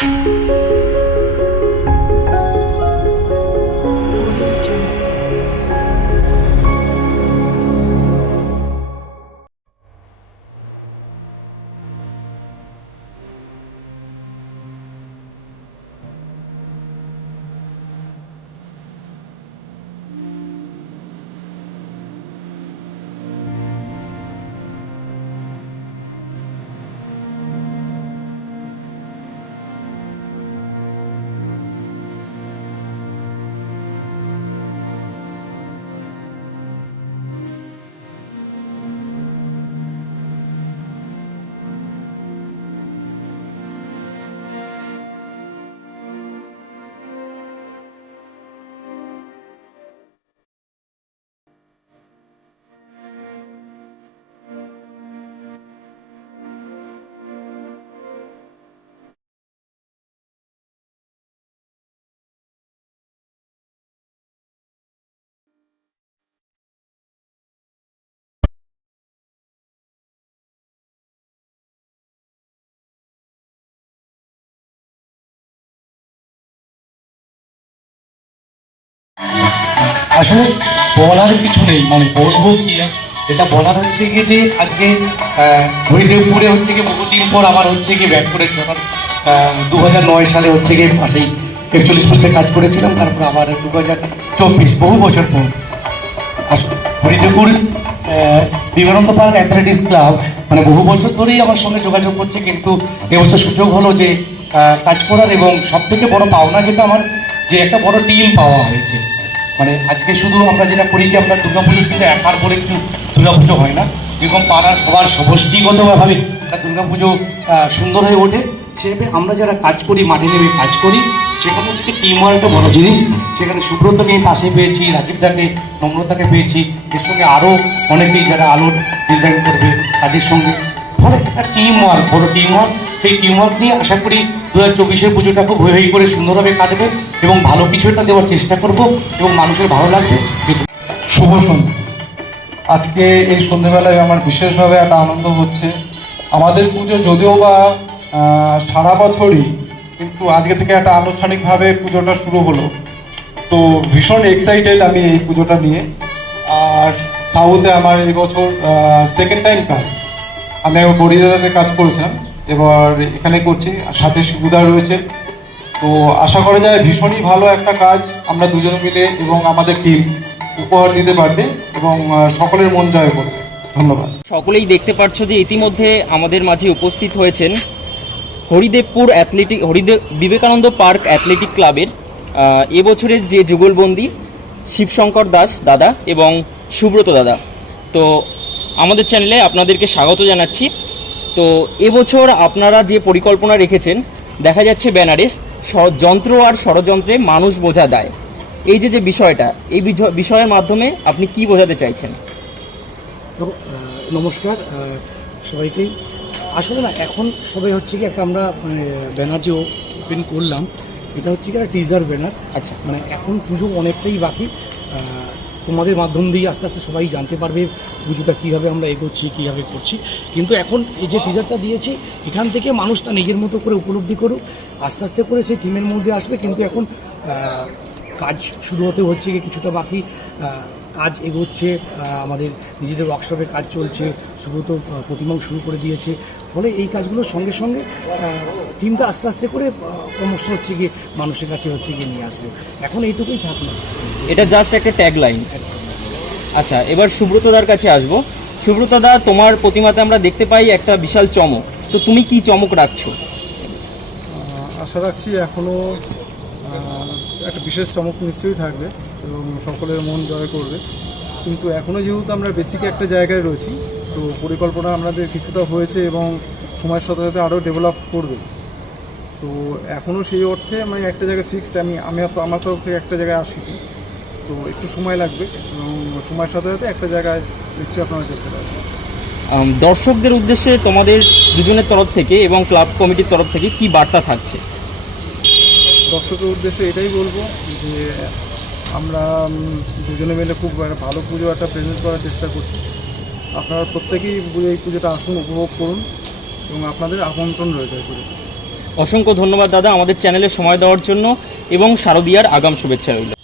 you আসলে বলার কিছু নেই মানে বলব কি এটা বলার হচ্ছে কি যে আজকে হরিদেবপুরে হচ্ছে কি বহুদিন পর আবার হচ্ছে কি ব্যাক করেছে আমার দু হাজার নয় সালে হচ্ছে কি সেই একচল্লিশ ফুলতে কাজ করেছিলাম, তারপর আবার দু হাজার চব্বিশ, বহু বছর পর। Haridevpur Vivekananda park athletics club মানে বহু বছর ধরেই আমার সঙ্গে যোগাযোগ করছে কিন্তু এবছর সুযোগ হলো যে কাজ করার এবং সব থেকে বড় পাওনা যেটা আমার, যে একটা বড় টিম পাওয়া হয়েছে। মানে আজকে শুধু আমরা যেটা করি কি আমরা দুর্গাপুজো শুধু একার করে একটু দুর্গাপুজো হয় না? এরকম পাড়ার সবার সমষ্টিগতভাবে দুর্গাপুজো সুন্দর হয়ে ওঠে। সেভাবে আমরা যারা কাজ করি, মাঠে নেমে কাজ করি, সেখানে থেকে টিম ওয়ার্কটা বড় জিনিস, সেখানে সুব্রতকে পাশে পেয়েছি, রাজীবদাকে, নম্রতাকে পেয়েছি, এর সঙ্গে আরও অনেকেই যারা আলোর ডিজাইন করবে, তাদের সঙ্গে। ফলে একটা টিম ওয়ার্ক বড় টিম ওয়ার্ক সেই টিম ওয়ার্ক নিয়ে আশা করি দু হাজার চব্বিশের পুজোটা খুব হই করে সুন্দরভাবে কাটবে এবং ভালো কিছু একটা দেওয়ার চেষ্টা করব এবং মানুষের ভালো লাগবে। শুভ সন্ধ্যা। আজকে এই সন্ধ্যেবেলায় আমার বিশেষভাবে একটা আনন্দ হচ্ছে। আমাদের পুজো যদিও বা সারা বছরই, কিন্তু আজকে থেকে একটা আনুষ্ঠানিকভাবে পুজোটা শুরু হলো। তো ভীষণ এক্সাইটেড আমি এই পুজোটা নিয়ে। আর সাউথে আমার এই বছর সেকেন্ড টাইম কাজ। আমি বড়িদাদাতে কাজ করেছিলাম। এবার এখানে করছি। সাথে সুবিধা রয়েছে। তো আশা করা যায় ভীষণই ভালো একটা কাজ আমরা দুজনে মিলে এবং আমাদের টিম উপহার দিতে পারবে এবং সকলের মন জয় করবে। ধন্যবাদ। সকলেই দেখতে পাচ্ছ যে ইতিমধ্যে আমাদের মাঝে উপস্থিত হয়েছেন Haridevpur athletic Haridev Vivekananda park athletic ক্লাবের এবছরের যে যুগলবন্দি শিবশঙ্কর দাস দাদা এবং সুব্রত দাদা। তো আমাদের চ্যানেলে আপনাদেরকে স্বাগত জানাচ্ছি। তো এবছর আপনারা যে পরিকল্পনা রেখেছেন দেখা যাচ্ছে ব্যানারে যন্ত্র আর ষড়যন্ত্রে মানুষ বোঝা দেয়। এই যে যে বিষয়টা এই বিষয়ের মাধ্যমে আপনি কি বোঝাতে চাইছেন? তো নমস্কার সবাইকেই আসলে না এখন সবাই হচ্ছে কি একটা আমরা মানে ব্যানার যে ওপেন করলাম এটা হচ্ছে কি একটা টিজার ব্যানার। আচ্ছা। মানে এখন পুজো অনেকটাই বাকি। তোমাদের মাধ্যম দিয়ে আস্তে আস্তে সবাই জানতে পারবে পুজোটা কীভাবে আমরা এগোচ্ছি, কীভাবে করছি। কিন্তু এখন এই যে টিজারটা দিয়েছি, এখান থেকে মানুষ তা নিজের মতো করে উপলব্ধি করুক। আস্তে আস্তে করে সেই থিমের মধ্যে আসবে। কিন্তু এখন কাজ শুরু হতে হচ্ছে, কিছুটা বাকি কাজ এগোচ্ছে আমাদের নিজেদের ওয়ার্কশপে কাজ চলছে সুব্রত প্রতিমাও শুরু করে দিয়েছে। ফলে এই কাজগুলোর সঙ্গে সঙ্গে টিমটা আস্তে আস্তে করে ক্রমশ হচ্ছে গিয়ে মানুষের কাছে হচ্ছে গিয়ে নিয়ে আসবে। এখন এইটুকুই থাকল। এটা জাস্ট একটা ট্যাগ লাইন আচ্ছা এবার সুব্রতদার কাছে আসব। সুব্রতদা তোমার প্রতিমাতে আমরা দেখতে পাই একটা বিশাল চমক। তো তুমি কি চমক রাখছো? আশা রাখছি এখনও একটা বিশেষ চমক নিশ্চয়ই থাকবে। এবং সকলের মন জয় করবে। কিন্তু এখনও যেহেতু আমরা বেসিক একটা জায়গায় রয়েছি তো পরিকল্পনা আমাদের কিছুটা হয়েছে এবং সময়ের সাথে সাথে আরও ডেভেলপ করবে। তো এখনও সেই অর্থে মানে একটা জায়গায় ফিক্সড আমি আমি আমার তরফ থেকে একটা জায়গায় আসি তো একটু সময় লাগবে এবং সময়ের সাথে সাথে একটা জায়গায় নিশ্চয়ই আপনারা দেখতে পারবেন। দর্শকদের উদ্দেশ্যে তোমাদের দুজনের তরফ থেকে এবং ক্লাব কমিটির তরফ থেকে কি বার্তা থাকছে? দর্শকের উদ্দেশ্যে এটাই বলব যে আমরা দুজনে মিলে খুব একটা ভালো পুজো একটা প্রেজেন্ট করার চেষ্টা করছি। আপনারা প্রত্যেকেই এই পুজোটা আসুন, উপভোগ করুন এবং আপনাদের আমন্ত্রণ রয়েছে পুজোতে। অসংখ্য ধন্যবাদ, দাদা। আমাদের চ্যানেলে সময় দেওয়ার জন্য এবং শারদিয়ার আগাম শুভেচ্ছা রইল।